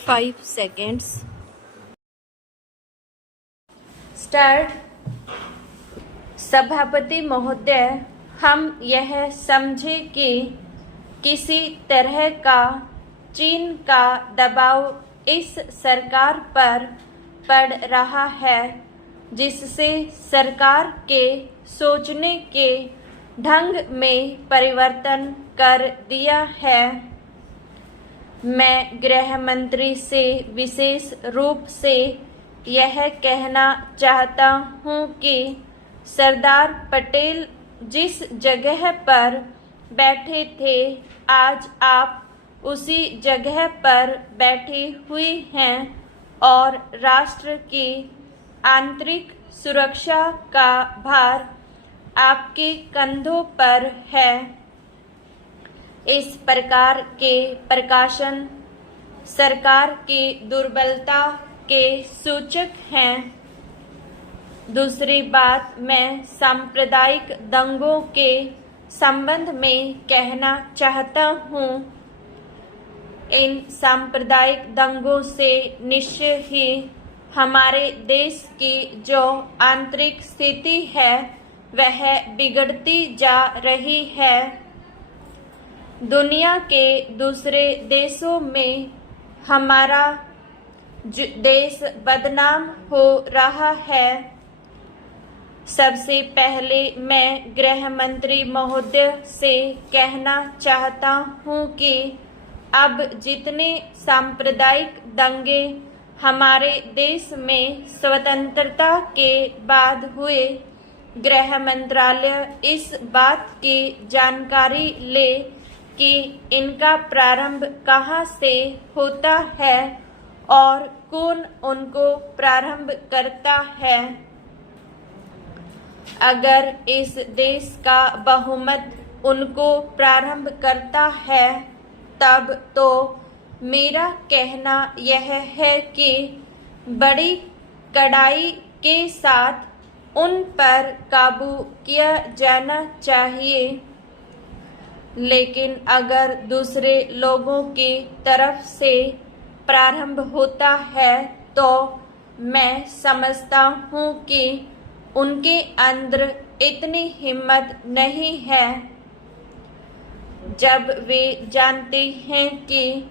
5 seconds. Start. सभापति महोदय, हम यह समझे कि किसी तरह का चीन का दबाव इस सरकार पर पड़ रहा है, जिससे सरकार के सोचने के ढंग में परिवर्तन कर दिया है। मैं गृह मंत्री से विशेष रूप से यह कहना चाहता हूं कि सरदार पटेल जिस जगह पर बैठे थे, आज आप उसी जगह पर बैठी हुई हैं और राष्ट्र की आंतरिक सुरक्षा का भार आपके कंधों पर है। इस प्रकार के प्रकाशन सरकार की दुर्बलता के सूचक हैं। दूसरी बात मैं सांप्रदायिक दंगों के संबंध में कहना चाहता हूँ। इन सांप्रदायिक दंगों से निश्चय ही हमारे देश की जो आंतरिक स्थिति है वह बिगड़ती जा रही है। दुनिया के दूसरे देशों में हमारा देश बदनाम हो रहा है। सबसे पहले मैं गृह मंत्री महोदय से कहना चाहता हूं कि अब जितने सांप्रदायिक दंगे हमारे देश में स्वतंत्रता के बाद हुए, गृह मंत्रालय इस बात की जानकारी ले कि इनका प्रारंभ कहां से होता है और कौन उनको प्रारंभ करता है। अगर इस देश का बहुमत उनको प्रारंभ करता है, तब तो मेरा कहना यह है कि बड़ी कड़ाई के साथ उन पर काबू किया जाना चाहिए। लेकिन अगर दूसरे लोगों की तरफ से प्रारंभ होता है तो मैं समझता हूँ कि उनके अंदर इतनी हिम्मत नहीं है। जब वे जानते हैं कि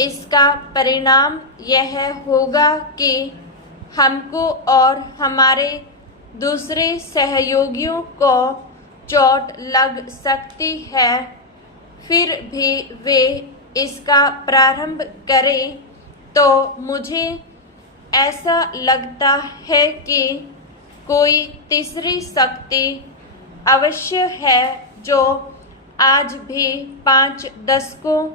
इसका परिणाम यह होगा कि हमको और हमारे दूसरे सहयोगियों को चोट लग सकती है, फिर भी वे इसका प्रारंभ करें, तो मुझे ऐसा लगता है कि कोई तीसरी शक्ति अवश्य है जो आज भी 5 दशकों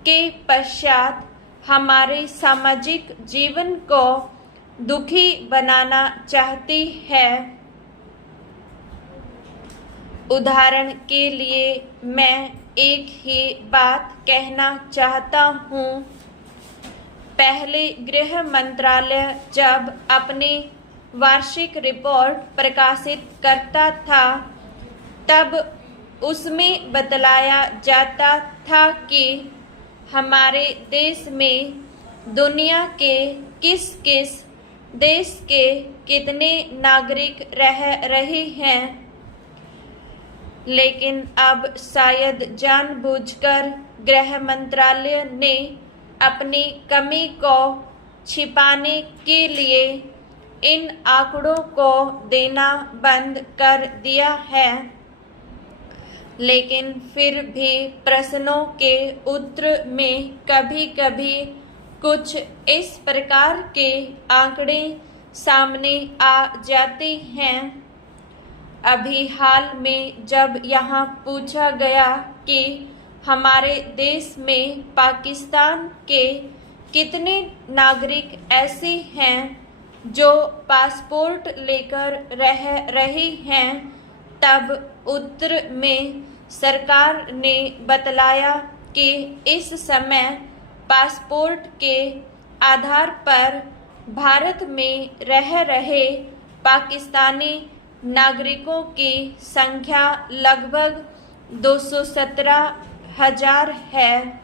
के पश्चात हमारे सामाजिक जीवन को दुखी बनाना चाहती है। उदाहरण के लिए मैं एक ही बात कहना चाहता हूँ। पहले गृह मंत्रालय जब अपनी वार्षिक रिपोर्ट प्रकाशित करता था, तब उसमें बतलाया जाता था कि हमारे देश में दुनिया के किस किस देश के कितने नागरिक रह रहे हैं। लेकिन अब शायद जानबूझकर गृह मंत्रालय ने अपनी कमी को छिपाने के लिए इन आंकड़ों को देना बंद कर दिया है। लेकिन फिर भी प्रश्नों के उत्तर में कभी-कभी कुछ इस प्रकार के आंकड़े सामने आ जाते हैं। अभी हाल में जब यहाँ पूछा गया कि हमारे देश में पाकिस्तान के कितने नागरिक ऐसे हैं जो पासपोर्ट लेकर रह रहे हैं, तब उत्तर में सरकार ने बतलाया कि इस समय पासपोर्ट के आधार पर भारत में रह रहे पाकिस्तानी नागरिकों की संख्या लगभग 217,000 है।